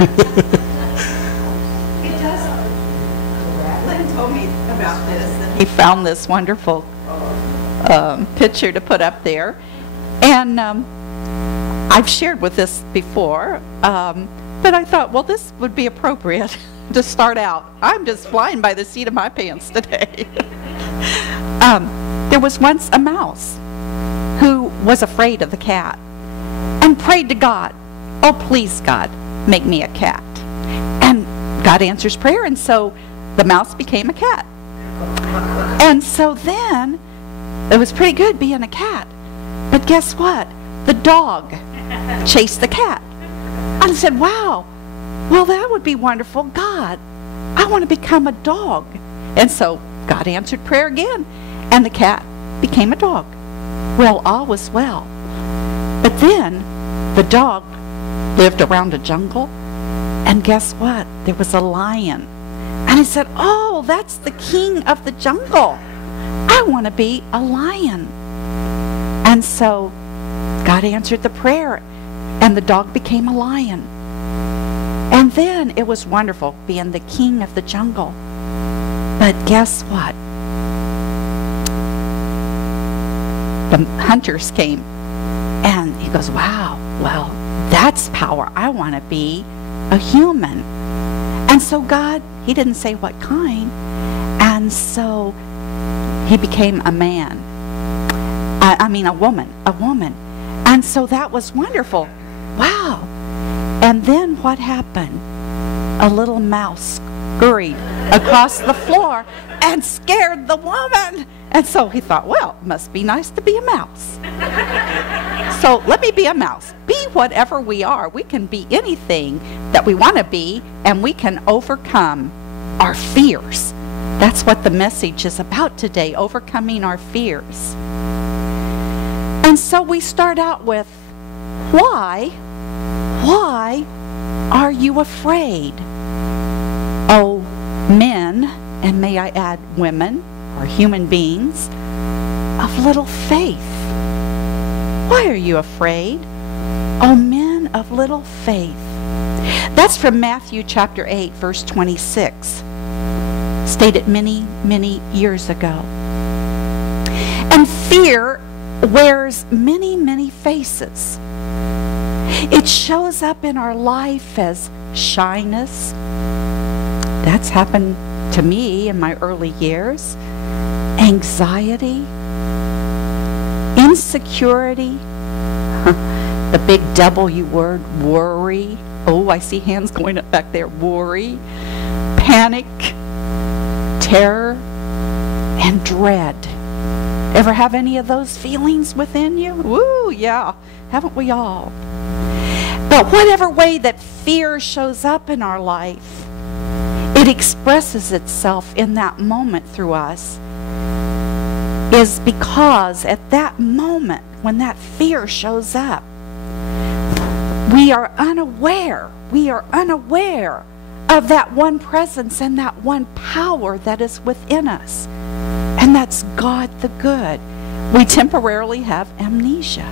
It does. Lynn told me about this, and he found this wonderful picture to put up there. And I've shared with this before, but I thought, well, this would be appropriate to start out. I'm just flying by the seat of my pants today. There was once a mouse who was afraid of the cat and prayed to God, "Oh, please, God, make me a cat." And God answers prayer, and so the mouse became a cat. And so then, it was pretty good being a cat. But guess what? The dog chased the cat. And I said, wow, well, that would be wonderful. God, I want to become a dog. And so God answered prayer again, and the cat became a dog. Well, all was well. But then the dog lived around a jungle, and guess what? There was a lion. And he said, oh, that's the king of the jungle. I want to be a lion. And so God answered the prayer, and the dog became a lion. And then it was wonderful being the king of the jungle. But guess what? The hunters came, and he goes, wow, well, that's power. I want to be a human. And so God, he didn't say what kind, and so he became a man. A woman. And so that was wonderful. Wow. And then what happened? A little mouse scurried across the floor and scared the woman. And so he thought, well, it must be nice to be a mouse. So let me be a mouse. Be whatever we are. We can be anything that we want to be, and we can overcome our fears. That's what the message is about today, overcoming our fears. And so we start out with, why are you afraid? Oh, men, and may I add women, or human beings, of little faith. Why are you afraid? Oh, men of little faith. That's from Matthew chapter 8, verse 26, stated many, many years ago. And fear wears many, many faces. It shows up in our life as shyness. That's happened to me in my early years. Anxiety, insecurity, the big W word, worry. Oh, I see hands going up back there. Worry, panic, terror, and dread. Ever have any of those feelings within you? Woo, yeah, haven't we all? But whatever way that fear shows up in our life, it expresses itself in that moment through us, is because at that moment when that fear shows up, we are unaware of that one presence and that one power that is within us. And that's God the good. We temporarily have amnesia.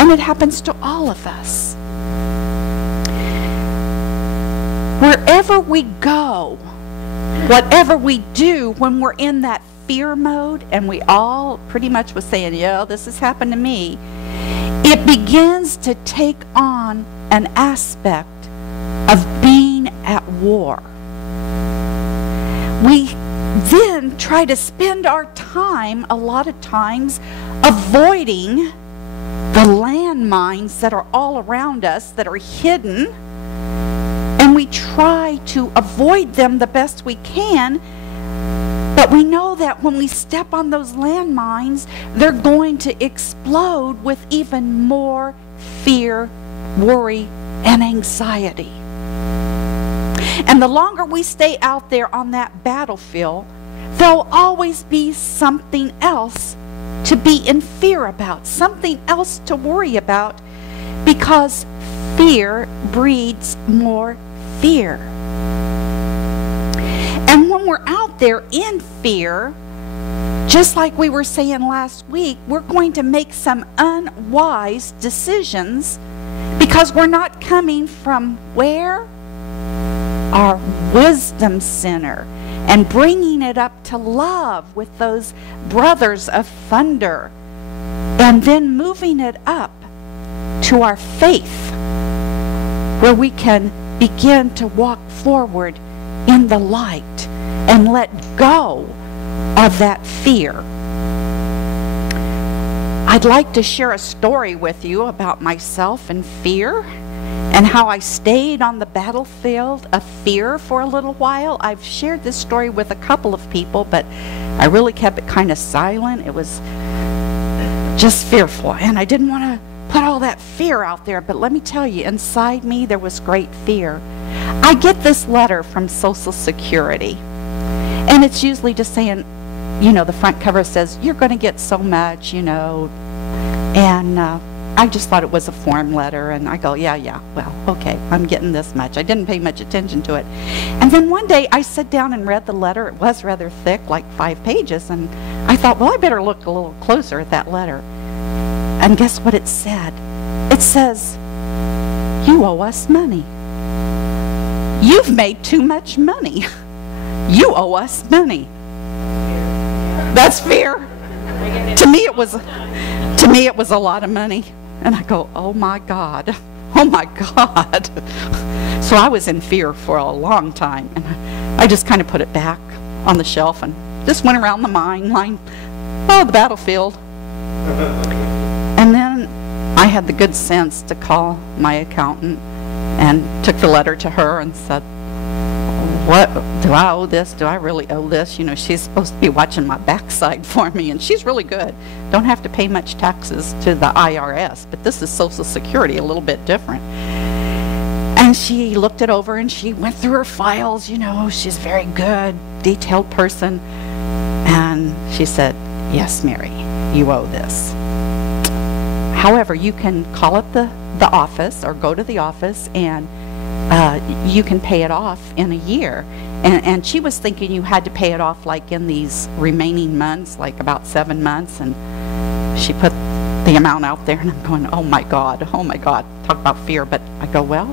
And it happens to all of us. Wherever we go, whatever we do when we're in that fear mode, and we all pretty much was saying, yeah, this has happened to me, it begins to take on an aspect of being at war. We then try to spend our time, a lot of times, avoiding the landmines that are all around us, that are hidden, and we try to avoid them the best we can. But we know that when we step on those landmines, they're going to explode with even more fear, worry, and anxiety. And the longer we stay out there on that battlefield, there'll always be something else to be in fear about, something else to worry about, because fear breeds more fear. And when we're out there in fear, just like we were saying last week, we're going to make some unwise decisions Because we're not coming from where? Our wisdom center, and bringing it up to love with those brothers of thunder, and then moving it up to our faith, where we can begin to walk forward in the light and let go of that fear. I'd like to share a story with you about myself and fear, and how I stayed on the battlefield of fear for a little while. I've shared this story with a couple of people, but I really kept it kind of silent. It was just fearful, and I didn't want to put all that fear out there. But let me tell you, inside me there was great fear. I get this letter from Social Security, and it's usually just saying, you know, the front cover says, you're going to get so much, you know, and I just thought it was a form letter, and I go, yeah, well, okay, I'm getting this much. I didn't pay much attention to it. And then one day I sat down and read the letter. It was rather thick, like 5 pages, and I thought, well, I better look a little closer at that letter. And guess what it said? It says, you owe us money. You've made too much money. You owe us money. That's fear. To me it was a lot of money. And I go, oh my God, oh my God. So I was in fear for a long time, and I just kind of put it back on the shelf and just went around the the battlefield. And then I had the good sense to call my accountant and took the letter to her and said, what, do I owe this? Do I really owe this? You know, she's supposed to be watching my backside for me, and she's really good. Don't have to pay much taxes to the IRS, but this is Social Security, a little bit different. And she looked it over, and she went through her files. You know, she's a very good, detailed person. And she said, yes, Mary, you owe this. However, you can call up the office or go to the office, and you can pay it off in a year. And she was thinking you had to pay it off like in these remaining months, like about 7 months. And she put the amount out there, and I'm going, oh my God, talk about fear. But I go, well,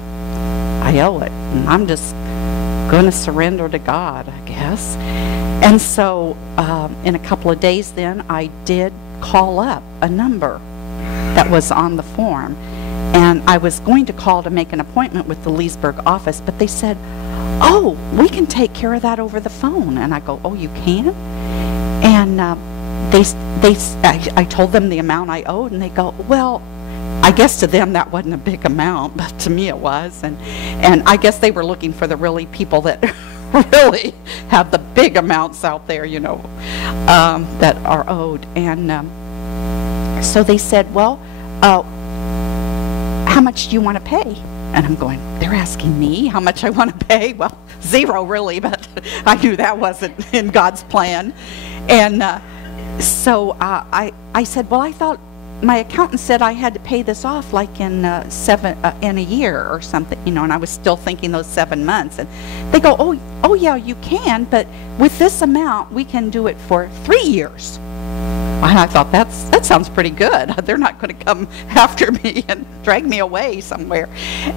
I owe it, and I'm just going to surrender to God, I guess. And so in a couple of days then, I did call up a number that was on the form. And I was going to call to make an appointment with the Leesburg office, but they said, oh, we can take care of that over the phone. And I go, oh, you can? And I told them the amount I owed, and they go, well, I guess to them that wasn't a big amount, but to me it was. And I guess they were looking for the really people that really have the big amounts out there, you know, that are owed. And so they said, well, how much do you want to pay? And I'm going, they're asking me how much I want to pay? Well, zero really, but I knew that wasn't in God's plan. And so I said, well, I thought my accountant said I had to pay this off like in in a year or something, you know, and I was still thinking those 7 months. And they go, oh yeah, you can, but with this amount, we can do it for 3 years. And I thought, that sounds pretty good. They're not going to come after me and drag me away somewhere.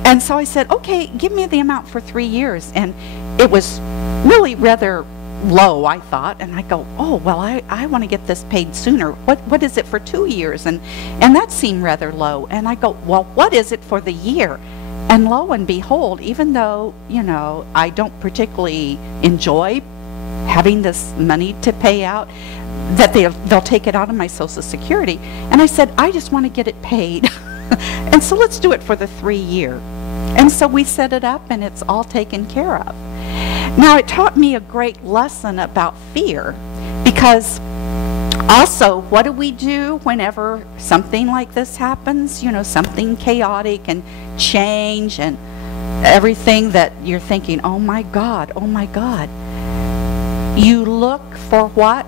And so I said, okay, give me the amount for 3 years. And it was really rather low, I thought. And I go, oh, well, I want to get this paid sooner. What is it for 2 years? And that seemed rather low. And I go, well, what is it for the year? And lo and behold, even though, you know, I don't particularly enjoy having this money to pay out, that they'll take it out of my Social Security. And I said, I just want to get it paid. And so let's do it for the 3 year. And so we set it up, and it's all taken care of. Now, it taught me a great lesson about fear, because also, what do we do whenever something like this happens? You know, something chaotic and change and everything that you're thinking, oh my God, oh my God. You look for what?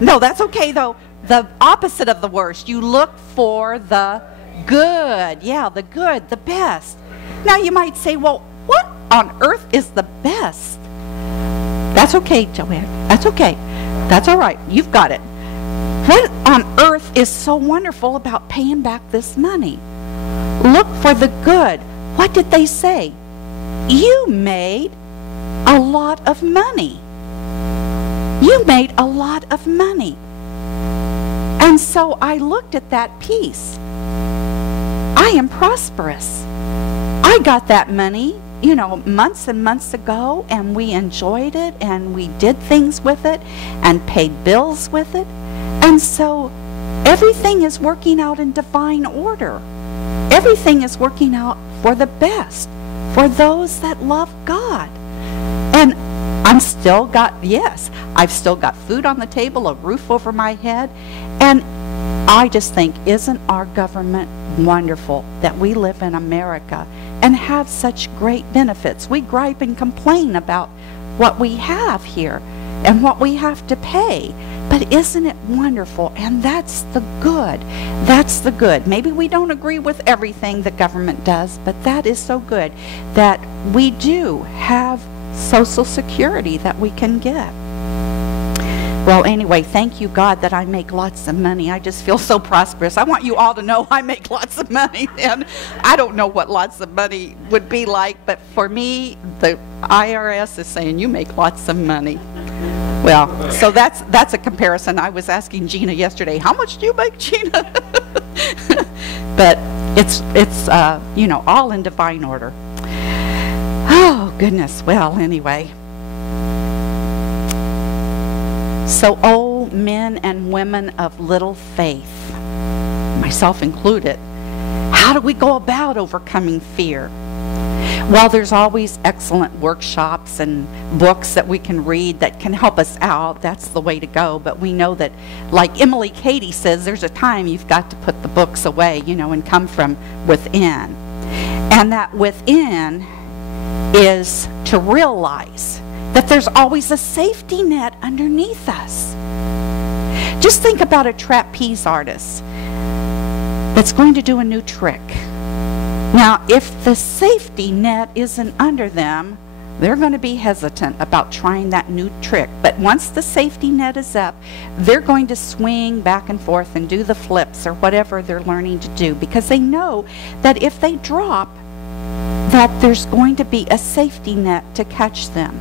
No, that's okay though. The opposite of the worst. You look for the good. Yeah, the good, the best. Now you might say, well, what on earth is the best? That's okay, Joanne. That's okay. That's all right. You've got it. What on earth is so wonderful about paying back this money? Look for the good. What did they say? You made a lot of money. You made a lot of money. And so I looked at that piece. I am prosperous. I got that money, months and months ago, and we enjoyed it, and we did things with it, and paid bills with it. And so everything is working out in divine order. Everything is working out for the best, for those that love God. And I've still got food on the table, a roof over my head. And I just think, isn't our government wonderful that we live in America and have such great benefits? We gripe and complain about what we have here and what we have to pay. But isn't it wonderful? And that's the good. That's the good. Maybe we don't agree with everything the government does, but that is so good that we do have Social Security that we can get. Well, anyway, thank you, God, that I make lots of money. I just feel so prosperous. I want you all to know I make lots of money. And I don't know what lots of money would be like, but for me, the IRS is saying you make lots of money. Well, so that's a comparison. I was asking Gina yesterday, how much do you make, Gina? But it's all in divine order. Oh, goodness. Well, anyway. So, oh, men and women of little faith, myself included, how do we go about overcoming fear? Well, there's always excellent workshops and books that we can read that can help us out. That's the way to go. But we know that, like Emily Cady says, there's a time you've got to put the books away, and come from within. And that within is to realize that there's always a safety net underneath us. Just think about a trapeze artist that's going to do a new trick. Now, if the safety net isn't under them, they're going to be hesitant about trying that new trick. But once the safety net is up, they're going to swing back and forth and do the flips or whatever they're learning to do, because they know that if they drop, that there's going to be a safety net to catch them.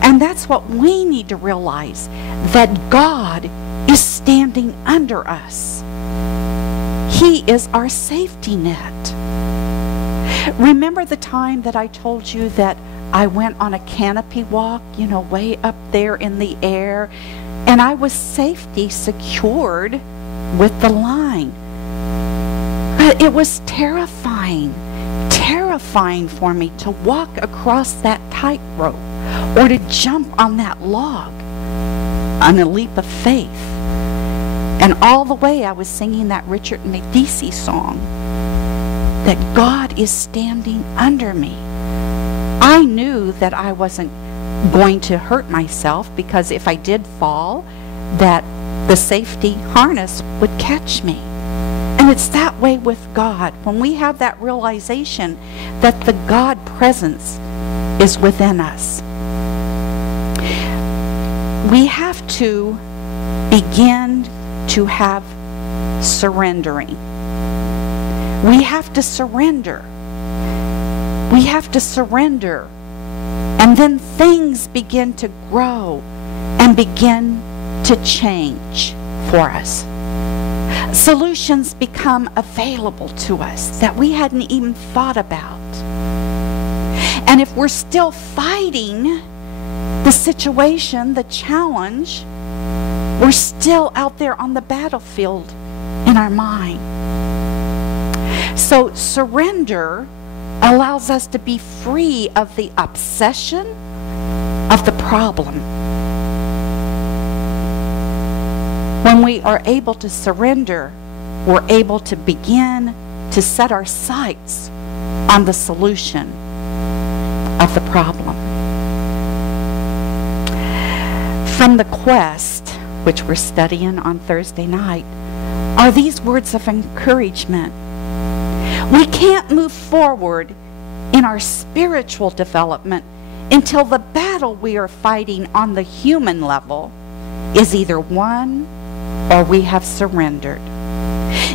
And that's what we need to realize, that God is standing under us. He is our safety net. Remember the time that I told you that I went on a canopy walk, way up there in the air, and I was safety secured with the line. But it was terrifying for me to walk across that tightrope or to jump on that log on a leap of faith. And all the way I was singing that Richard Medici song, that God is standing under me. I knew that I wasn't going to hurt myself, because if I did fall, that the safety harness would catch me. And it's that way with God. When we have that realization that the God presence is within us, we have to begin to have surrendering. We have to surrender. We have to surrender. And then things begin to grow and begin to change for us. Solutions become available to us that we hadn't even thought about. And if we're still fighting the situation, the challenge, we're still out there on the battlefield in our mind. So surrender allows us to be free of the obsession of the problem. When we are able to surrender, we're able to begin to set our sights on the solution of the problem. From the quest, which we're studying on Thursday night, are these words of encouragement. We can't move forward in our spiritual development until the battle we are fighting on the human level is either won or we have surrendered.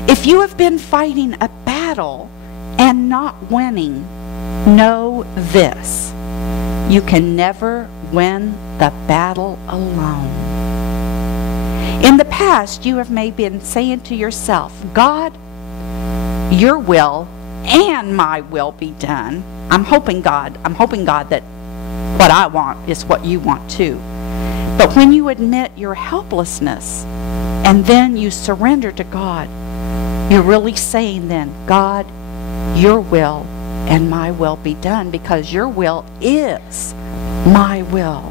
If you have been fighting a battle and not winning, know this: you can never win the battle alone. In the past, you have maybe been saying to yourself, God, your will and my will be done. I'm hoping God that what I want is what you want too. But when you admit your helplessness and then you surrender to God, you're really saying then, God, your will and my will be done, because your will is my will.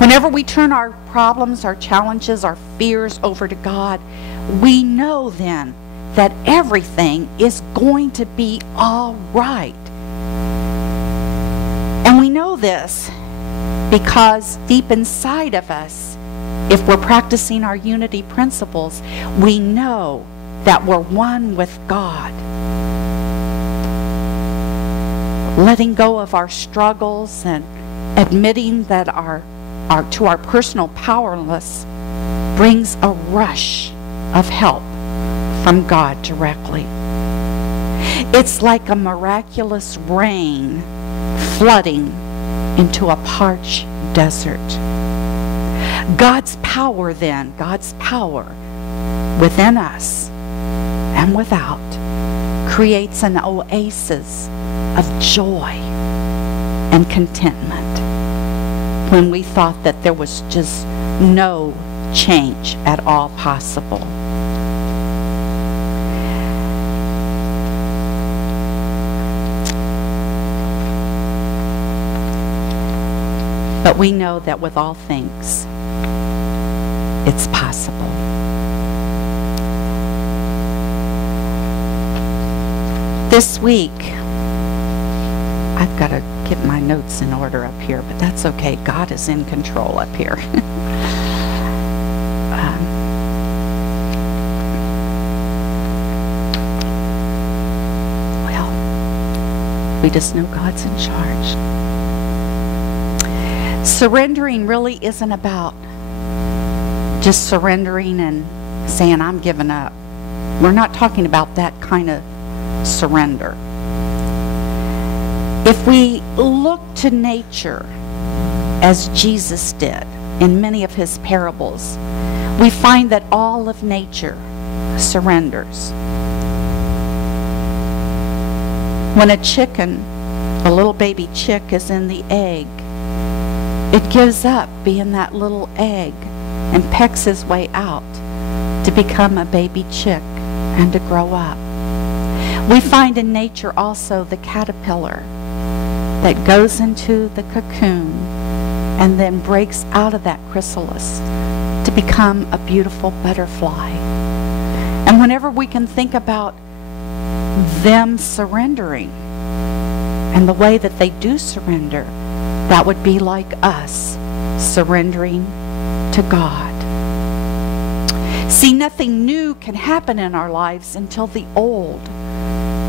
Whenever we turn our problems, our challenges, our fears over to God, we know then that everything is going to be all right. And we know this because deep inside of us, if we're practicing our unity principles, we know that we're one with God. Letting go of our struggles and admitting that to our personal powerlessness brings a rush of help from God directly. It's like a miraculous rain flooding into a parched desert. God's power within us and without creates an oasis of joy and contentment when we thought that there was just no change at all possible. But we know that with all things, it's possible. This week, I've got to get my notes in order up here, but that's okay. God is in control up here. Well, we just know God's in charge. Surrendering really isn't about just surrendering and saying, I'm giving up. We're not talking about that kind of surrender. If we look to nature as Jesus did in many of his parables, we find that all of nature surrenders. When a little baby chick is in the egg, it gives up being that little egg and pecks his way out to become a baby chick and to grow up. We find in nature also the caterpillar that goes into the cocoon and then breaks out of that chrysalis to become a beautiful butterfly. And whenever we can think about them surrendering and the way that they do surrender, that would be like us surrendering to God. See, nothing new can happen in our lives until the old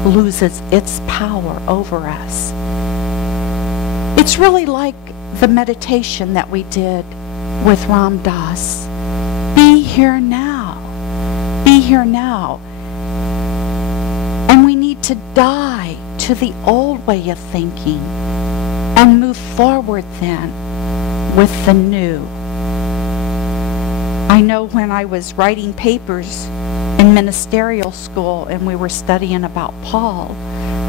loses its power over us. It's really like the meditation that we did with Ram Dass. Be here now. Be here now. And we need to die to the old way of thinking and move forward then with the new. I know when I was writing papers in ministerial school and we were studying about Paul,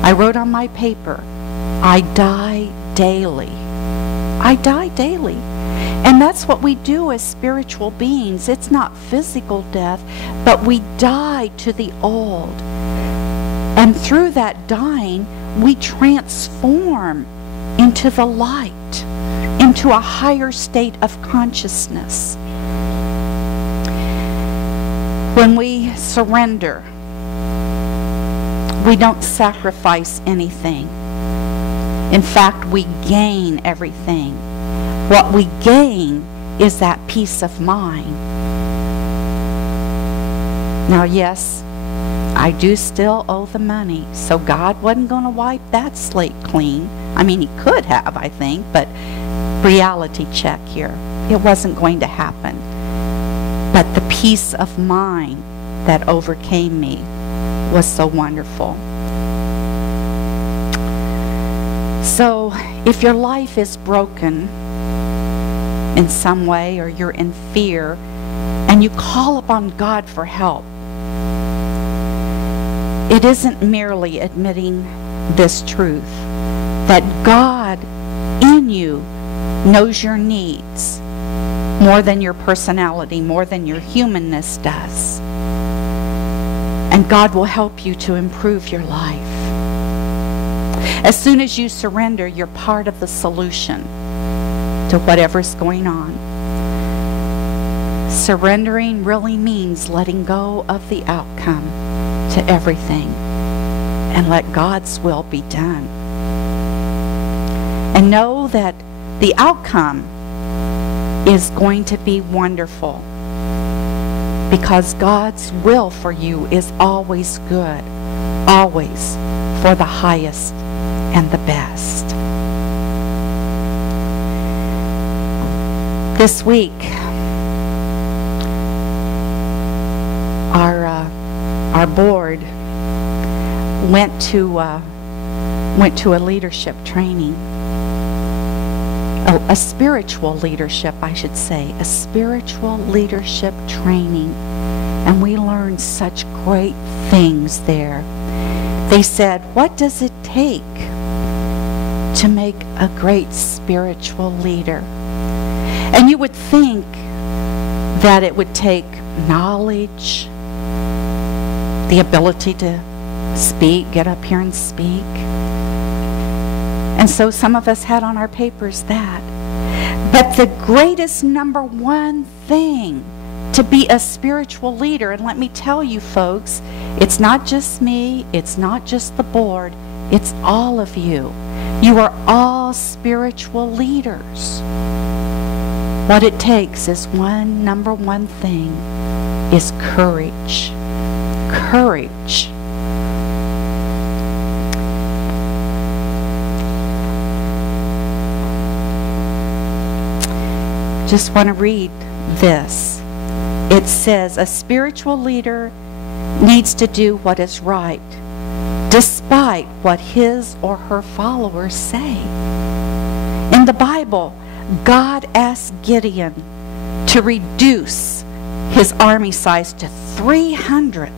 I wrote on my paper, I die daily. I die daily. And that's what we do as spiritual beings. It's not physical death, but we die to the old. And through that dying, we transform into the light, into a higher state of consciousness. When we surrender, we don't sacrifice anything. In fact, we gain everything. What we gain is that peace of mind. Now, yes, I do still owe the money, so God wasn't going to wipe that slate clean. I mean, he could have, I think, but reality check here. It wasn't going to happen. But the peace of mind that overcame me was so wonderful. So if your life is broken in some way, or you're in fear, and you call upon God for help, it isn't merely admitting this truth, that God in you knows your needs more than your personality, more than your humanness does. And God will help you to improve your life. As soon as you surrender, you're part of the solution to whatever's going on. Surrendering really means letting go of the outcome to everything and let God's will be done. And know that the outcome is going to be wonderful, because God's will for you is always good, always for the highest and the best. This week, our board went to a leadership training, a spiritual leadership, I should say, a spiritual leadership training, and we learned such great things there. They said, what does it take to make a great spiritual leader? And you would think that it would take knowledge, the ability to speak, get up here and speak. And so some of us had on our papers that. But the greatest number one thing to be a spiritual leader, and let me tell you folks, it's not just me, it's not just the board, it's all of you. You are all spiritual leaders. What it takes is number one thing is courage. Courage. Just want to read this. It says, a spiritual leader needs to do what is right, despite what his or her followers say. In the Bible, God asked Gideon to reduce his army size to 300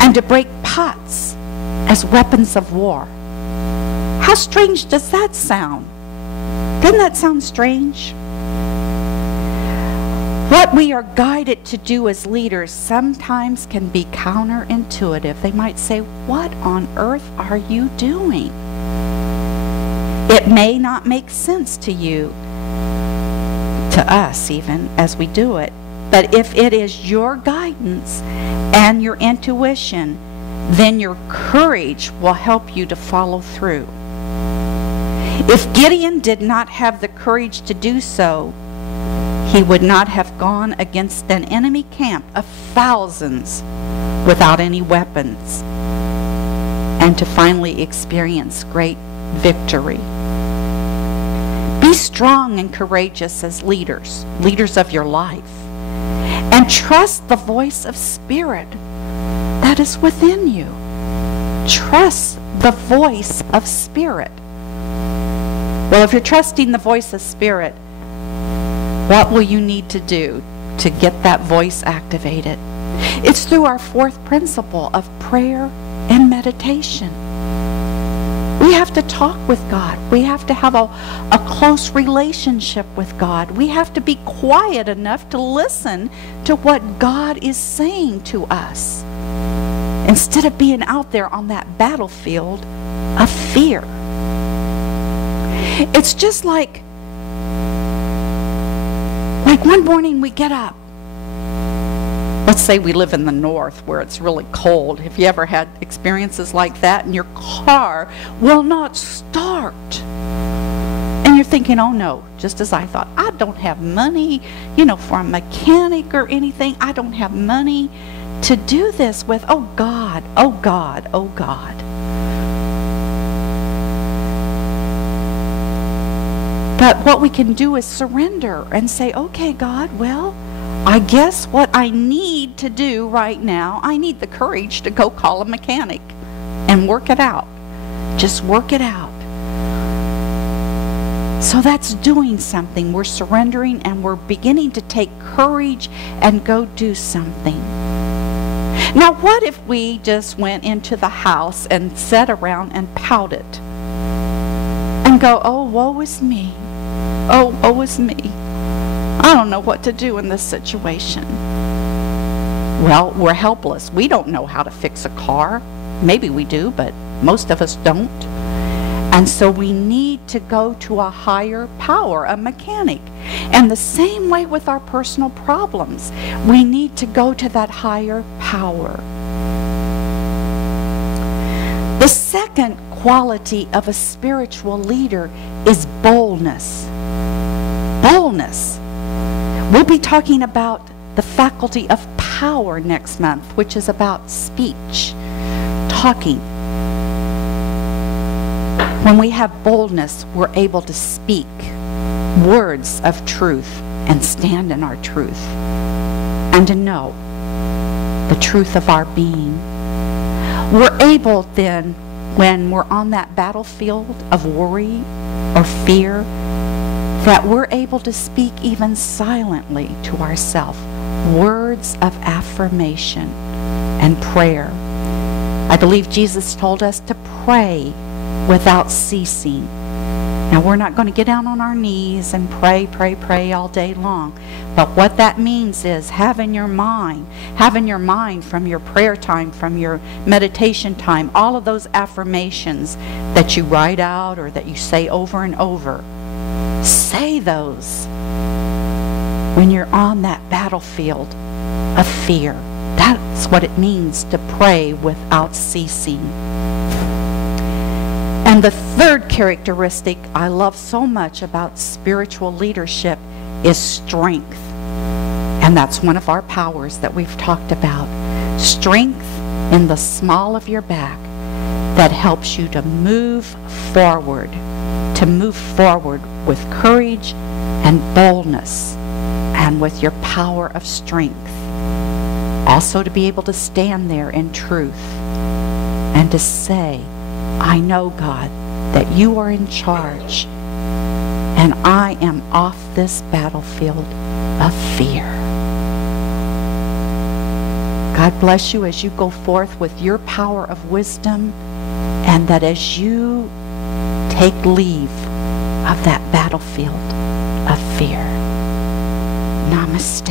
and to break pots as weapons of war. How strange does that sound? Doesn't that sound strange? What we are guided to do as leaders sometimes can be counterintuitive. They might say, what on earth are you doing? It may not make sense to you, to us even, as we do it. But if it is your guidance and your intuition, then your courage will help you to follow through. If Gideon did not have the courage to do so, he would not have gone against an enemy camp of thousands without any weapons, and to finally experience great victory. Be strong and courageous as leaders of your life, and trust the voice of Spirit that is within you. Trust the voice of Spirit. Well, if you're trusting the voice of Spirit, what will you need to do to get that voice activated? It's through our fourth principle of prayer and meditation. We have to talk with God. We have to have a close relationship with God. We have to be quiet enough to listen to what God is saying to us, instead of being out there on that battlefield of fear. It's just like one morning we get up. Let's say we live in the north where it's really cold. Have you ever had experiences like that? And your car will not start. And you're thinking, oh no, just as I thought, I don't have money, for a mechanic or anything. I don't have money to do this with. Oh God, oh God, oh God. But what we can do is surrender and say, okay, God, well, I guess what I need to do right now, I need the courage to go call a mechanic and work it out. Just work it out. So that's doing something. We're surrendering and we're beginning to take courage and go do something. Now, what if we just went into the house and sat around and pouted and go, oh, woe is me. Oh, woe is me. I don't know what to do in this situation. Well, we're helpless. We don't know how to fix a car. Maybe we do, but most of us don't. And so we need to go to a higher power, a mechanic. And the same way with our personal problems, we need to go to that higher power. The second quality of a spiritual leader is boldness. Boldness. We'll be talking about the faculty of power next month, which is about speech, talking. When we have boldness, we're able to speak words of truth and stand in our truth and to know the truth of our being. We're able then, when we're on that battlefield of worry or fear, that we're able to speak even silently to ourselves words of affirmation and prayer. I believe Jesus told us to pray without ceasing. Now, we're not going to get down on our knees and pray all day long. But what that means is have in your mind from your prayer time, from your meditation time, all of those affirmations that you write out or that you say over and over. Say those when you're on that battlefield of fear. That's what it means to pray without ceasing. And the third characteristic I love so much about spiritual leadership is strength. And that's one of our powers that we've talked about. Strength in the small of your back that helps you to move forward with courage and boldness and with your power of strength. Also to be able to stand there in truth and to say, I know, God, that you are in charge, and I am off this battlefield of fear. God bless you as you go forth with your power of wisdom, and that as you take leave of that battlefield of fear. Namaste.